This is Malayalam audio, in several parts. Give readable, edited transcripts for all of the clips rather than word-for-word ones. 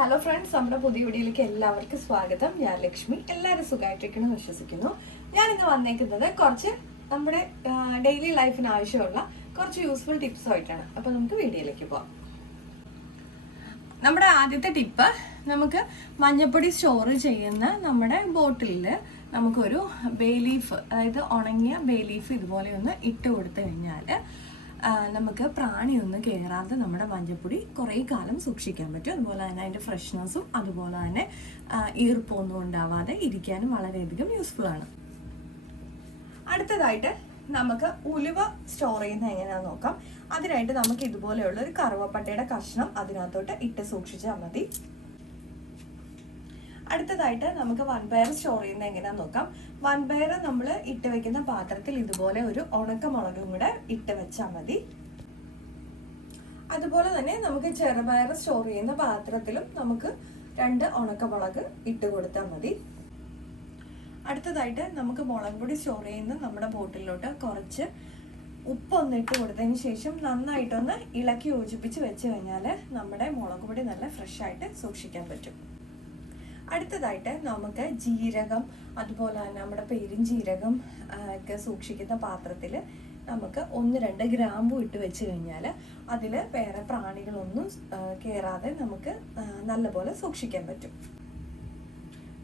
ഹലോ ഫ്രണ്ട്സ്, നമ്മുടെ പുതിയ വീഡിയോയിലേക്ക് എല്ലാവർക്കും സ്വാഗതം. ഞാൻ ലക്ഷ്മി. എല്ലാവരും സുഖമായിട്ടിരിക്കണമെന്ന് വിശ്വസിക്കുന്നു. ഞാൻ ഇന്ന് വന്നേക്കുന്നത് കുറച്ച് നമ്മുടെ ഡെയിലി ലൈഫിന് ആവശ്യമുള്ള കുറച്ച് യൂസ്ഫുൾ ടിപ്സുമായിട്ടാണ്. അപ്പോൾ നമുക്ക് വീഡിയോയിലേക്ക് പോകാം. നമ്മുടെ ആദ്യത്തെ ടിപ്പ്, നമുക്ക് മഞ്ഞപ്പൊടി സ്റ്റോർ ചെയ്യുന്ന നമ്മുടെ ബോട്ടിലിൽ നമുക്കൊരു ബേ ലീഫ്, അതായത് ഉണങ്ങിയ ബേ ലീഫ് ഇതുപോലെ ഒന്ന് ഇട്ട് കൊടുത്തു കഴിഞ്ഞാൽ നമുക്ക് പ്രാണിയൊന്നും കയറാതെ നമ്മുടെ മഞ്ഞപ്പൊടി കുറേ കാലം സൂക്ഷിക്കാൻ പറ്റും. അതുപോലെ തന്നെ അതിൻ്റെ ഫ്രഷ്നെസ്സും അതുപോലെ തന്നെ ഈർപ്പമൊന്നും ഉണ്ടാവാതെ ഇരിക്കാനും വളരെയധികം യൂസ്ഫുൾ ആണ്. അടുത്തതായിട്ട് നമുക്ക് ഉലുവ സ്റ്റോർ ചെയ്യുന്നത് എങ്ങനെയാണെന്ന് നോക്കാം. അതിനായിട്ട് നമുക്ക് ഇതുപോലെയുള്ള ഒരു കറുവപ്പട്ടയുടെ കഷ്ണം അതിനകത്തോട്ട് ഇട്ട് സൂക്ഷിച്ചാൽ മതി. അടുത്തതായിട്ട് നമുക്ക് വൻപയർ സ്റ്റോർ ചെയ്യുന്നത് എങ്ങനെയാണെന്ന് നോക്കാം. വൻപയർ നമ്മൾ ഇട്ട് വെക്കുന്ന പാത്രത്തിൽ ഇതുപോലെ ഒരു ഉണക്കമുളകും കൂടെ ഇട്ട് വെച്ചാൽ മതി. അതുപോലെ തന്നെ നമുക്ക് ചെറുപയർ സ്റ്റോർ ചെയ്യുന്ന പാത്രത്തിലും നമുക്ക് 2 ഉണക്കമുളക് ഇട്ട് കൊടുത്താൽ മതി. അടുത്തതായിട്ട് നമുക്ക് മുളക് പൊടി സ്റ്റോർ ചെയ്യുന്ന നമ്മുടെ ബോട്ടിലോട്ട് കുറച്ച് ഉപ്പൊന്ന് ഇട്ട് കൊടുത്തതിന് ശേഷം നന്നായിട്ടൊന്ന് ഇളക്കി യോജിപ്പിച്ച് വെച്ച് കഴിഞ്ഞാൽ നമ്മുടെ മുളക് പൊടി നല്ല ഫ്രഷ് ആയിട്ട് സൂക്ഷിക്കാൻ പറ്റും. അടുത്തതായിട്ട് നമുക്ക് ജീരകം, അതുപോലെ തന്നെ നമ്മുടെ പെരുംജീരകം ഒക്കെ സൂക്ഷിക്കുന്ന പാത്രത്തിൽ നമുക്ക് 1-2 ഗ്രാമ്പു ഇട്ട് വെച്ച് കഴിഞ്ഞാൽ അതിൽ വേറെ പ്രാണികളൊന്നും കയറാതെ നമുക്ക് നല്ലപോലെ സൂക്ഷിക്കാൻ പറ്റും.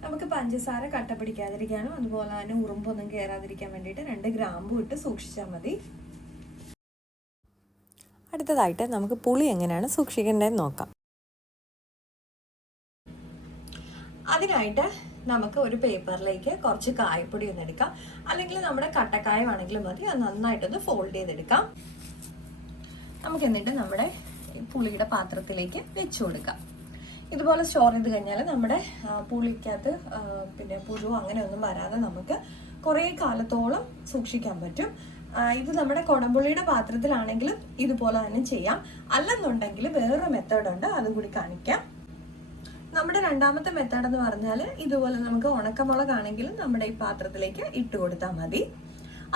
നമുക്ക് പഞ്ചസാര കട്ട പിടിക്കാതിരിക്കാനും അതുപോലെ തന്നെ ഉറുമ്പൊന്നും കയറാതിരിക്കാൻ വേണ്ടിയിട്ട് 2 ഗ്രാമ്പു ഇട്ട് സൂക്ഷിച്ചാൽ മതി. അടുത്തതായിട്ട് നമുക്ക് പുളി എങ്ങനെയാണ് സൂക്ഷിക്കേണ്ടതെന്ന് നോക്കാം. അതിനായിട്ട് നമുക്ക് ഒരു പേപ്പറിലേക്ക് കുറച്ച് കായപ്പൊടി ഒന്ന് എടുക്കാം, അല്ലെങ്കിൽ നമ്മുടെ കട്ടക്കായമാണെങ്കിലും മതി. അത് നന്നായിട്ടൊന്ന് ഫോൾഡ് ചെയ്തെടുക്കാം. നമുക്ക് എന്നിട്ട് നമ്മുടെ പുളിയുടെ പാത്രത്തിലേക്ക് വെച്ച് കൊടുക്കാം. ഇതുപോലെ സ്റ്റോർ ചെയ്ത് കഴിഞ്ഞാൽ നമ്മുടെ പുളിക്കകത്ത് പിന്നെ പുഴു അങ്ങനെയൊന്നും വരാതെ നമുക്ക് കുറേ കാലത്തോളം സൂക്ഷിക്കാൻ പറ്റും. ഇത് നമ്മുടെ കുടംപുളിയുടെ പാത്രത്തിലാണെങ്കിലും ഇതുപോലെ തന്നെ ചെയ്യാം. അല്ലെന്നുണ്ടെങ്കിൽ വേറൊരു മെത്തേഡ് ഉണ്ട്, അതും കൂടി കാണിക്കാം. നമ്മുടെ രണ്ടാമത്തെ മെത്തേഡ് എന്ന് പറഞ്ഞാൽ ഇതുപോലെ നമുക്ക് ഉണക്കമുളകാണെങ്കിലും നമ്മുടെ ഈ പാത്രത്തിലേക്ക് ഇട്ട് കൊടുത്താൽ മതി.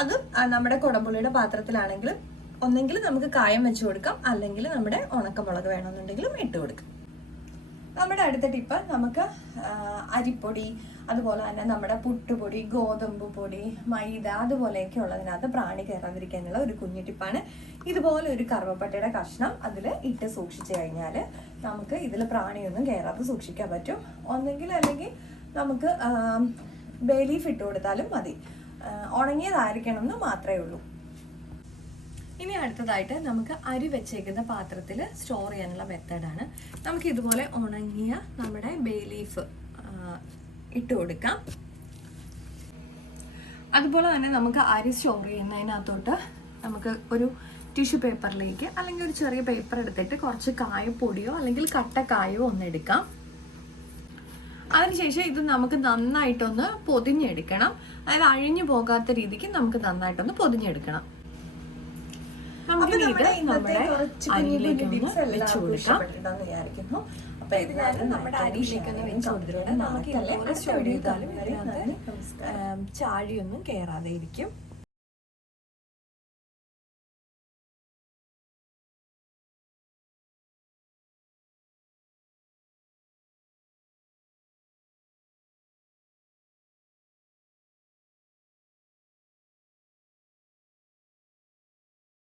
അതും നമ്മുടെ കുടംപുളിയുടെ പാത്രത്തിലാണെങ്കിലും ഒന്നെങ്കിൽ നമുക്ക് കായം വെച്ച് കൊടുക്കാം, അല്ലെങ്കിൽ നമ്മുടെ ഉണക്കമുളക് വേണമെന്നുണ്ടെങ്കിലും ഇട്ട് കൊടുക്കാം. നമ്മുടെ അടുത്ത ടിപ്പ്, നമുക്ക് അരിപ്പൊടി, അതുപോലെ തന്നെ നമ്മുടെ പുട്ടുപൊടി, ഗോതമ്പ് പൊടി, മൈദ അതുപോലെയൊക്കെ ഉള്ളതിനകത്ത് പ്രാണി കയറാതിരിക്കാനുള്ള ഒരു കുഞ്ഞു ടിപ്പാണ്. ഇതുപോലെ ഒരു കറുവപ്പട്ടയുടെ കഷ്ണം അതിൽ ഇട്ട് സൂക്ഷിച്ചു കഴിഞ്ഞാൽ നമുക്ക് ഇതിൽ പ്രാണിയൊന്നും കയറാതെ സൂക്ഷിക്കാൻ പറ്റും. അല്ലെങ്കിൽ നമുക്ക് ബേ ലീഫ് ഇട്ട് കൊടുത്താലും മതി. ഉണങ്ങിയതായിരിക്കണം എന്ന് മാത്രമേ ഉള്ളൂ. ഇനി അടുത്തതായിട്ട് നമുക്ക് അരി വെച്ചേക്കുന്ന പാത്രത്തിൽ സ്റ്റോർ ചെയ്യാനുള്ള മെത്തേഡാണ്. നമുക്ക് ഇതുപോലെ ഉണങ്ങിയ നമ്മുടെ ബേ ലീഫ് ഇട്ട് കൊടുക്കാം. അതുപോലെ തന്നെ നമുക്ക് അരി സ്റ്റോർ ചെയ്യുന്നതിനകത്തോട്ട് നമുക്ക് ഒരു ടിഷ്യൂ പേപ്പറിലേക്ക് അല്ലെങ്കിൽ ഒരു ചെറിയ പേപ്പർ എടുത്തിട്ട് കുറച്ച് കായപ്പൊടിയോ അല്ലെങ്കിൽ കട്ടക്കായോ ഒന്ന് എടുക്കാം. അതിനുശേഷം ഇത് നമുക്ക് നന്നായിട്ടൊന്ന് പൊതിഞ്ഞെടുക്കണം. അതായത് അഴിഞ്ഞു പോകാത്ത രീതിക്ക് നമുക്ക് നന്നായിട്ടൊന്ന് പൊതിഞ്ഞെടുക്കണം. നമുക്ക് വിചാരിക്കുന്നു. അപ്പൊ ഇത് ഞാൻ നമ്മുടെ അരിയിലേക്കൊന്ന് വെച്ച് കൊടുത്തിട്ടുണ്ട്. നമുക്ക് ചാഴിയൊന്നും കയറാതെ ഇരിക്കും.